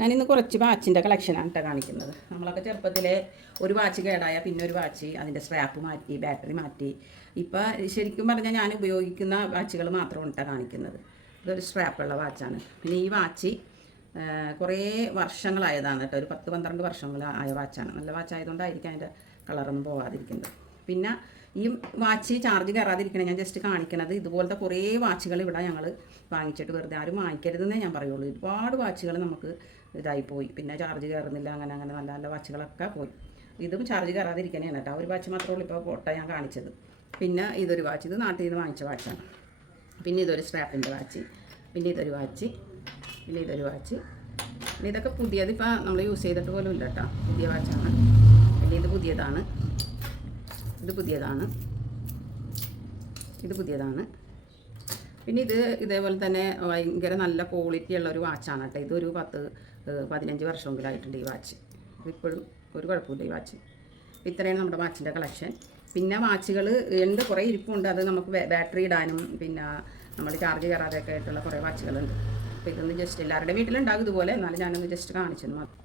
ഞാനിന്ന് കുറച്ച് വാച്ചിൻ്റെ കളക്ഷനാണ് കേട്ടോ കാണിക്കുന്നത്. നമ്മളൊക്കെ ചെറുപ്പത്തിലെ ഒരു വാച്ച് കേടായ പിന്നെ ഒരു വാച്ച് അതിൻ്റെ സ്ട്രാപ്പ് മാറ്റി ബാറ്ററി മാറ്റി. ഇപ്പോൾ ശരിക്കും പറഞ്ഞാൽ ഞാൻ ഉപയോഗിക്കുന്ന വാച്ചുകൾ മാത്രമാണ് കേട്ടോ കാണിക്കുന്നത്. ഇതൊരു സ്ട്രാപ്പുള്ള വാച്ചാണ്. പിന്നെ ഈ വാച്ച് കുറേ വർഷങ്ങളായതാണ് കേട്ടോ. ഒരു 10-12 വർഷങ്ങളായ വാച്ചാണ്. നല്ല വാച്ചായതുകൊണ്ടായിരിക്കും അതിൻ്റെ കളറൊന്നും പോകാതിരിക്കുന്നത്. പിന്നെ ഈ വാച്ച് ചാർജ് കയറാതിരിക്കണം ഞാൻ ജസ്റ്റ് കാണിക്കണത്. ഇതുപോലത്തെ കുറേ വാച്ചുകൾ ഇവിടെ ഞങ്ങൾ വാങ്ങിച്ചിട്ട് വെറുതെ ആരും വാങ്ങിക്കരുതെന്നേ ഞാൻ പറയുള്ളൂ. ഒരുപാട് വാച്ചുകൾ നമുക്ക് ഇതായിപ്പോയി. പിന്നെ ചാർജ് കയറുന്നില്ല, അങ്ങനെ നല്ല നല്ല വാച്ചുകളൊക്കെ പോയി. ഇതും ചാർജ് കയറാതിരിക്കണേണ് കേട്ടോ. ഒരു വാച്ച് മാത്രമേ ഉള്ളൂ ഇപ്പോൾ ഫോട്ടോ ഞാൻ കാണിച്ചത്. പിന്നെ ഇതൊരു വാച്ച്, ഇത് നാട്ടിൽ നിന്ന് വാങ്ങിച്ച വാച്ചാണ്. പിന്നെ ഇതൊരു സ്ട്രാപ്പിൻ്റെ വാച്ച്, പിന്നെ ഇതൊരു വാച്ച്, പിന്നെ ഇതൊരു വാച്ച്. പിന്നെ ഇതൊക്കെ പുതിയത്, ഇപ്പോൾ നമ്മൾ യൂസ് ചെയ്തിട്ട് പോലും ഇല്ല കേട്ടോ. പുതിയ വാച്ചാണ്. പിന്നെ ഇത് പുതിയതാണ്, ഇത് പുതിയതാണ്, ഇത് പുതിയതാണ്. പിന്നെ ഇത് ഇതേപോലെ തന്നെ ഭയങ്കര നല്ല ക്വാളിറ്റി ഉള്ളൊരു വാച്ചാണ് കേട്ടോ. ഇതൊരു 10-15 വർഷമെങ്കിലും ആയിട്ടുണ്ട് ഈ വാച്ച്. ഇതിപ്പോഴും ഒരു കുഴപ്പമില്ല ഈ വാച്ച്. ഇത്രയാണ് നമ്മുടെ വാച്ചിൻ്റെ കളക്ഷൻ. പിന്നെ വാച്ചുകൾ ഉണ്ട്, കുറേ ഇരിപ്പുണ്ട്. അത് നമുക്ക് ബാറ്ററി ഇടാനും പിന്നെ നമ്മൾ ചാർജ് കയറാതെയൊക്കെ ആയിട്ടുള്ള കുറേ വാച്ചുകളുണ്ട്. അപ്പോൾ ഇതൊന്ന് ജസ്റ്റ് എല്ലാവരുടെ വീട്ടിലുണ്ടാകും ഇതുപോലെ. എന്നാലും ഞാനൊന്ന് ജസ്റ്റ് കാണിച്ചെന്ന് മാത്രം.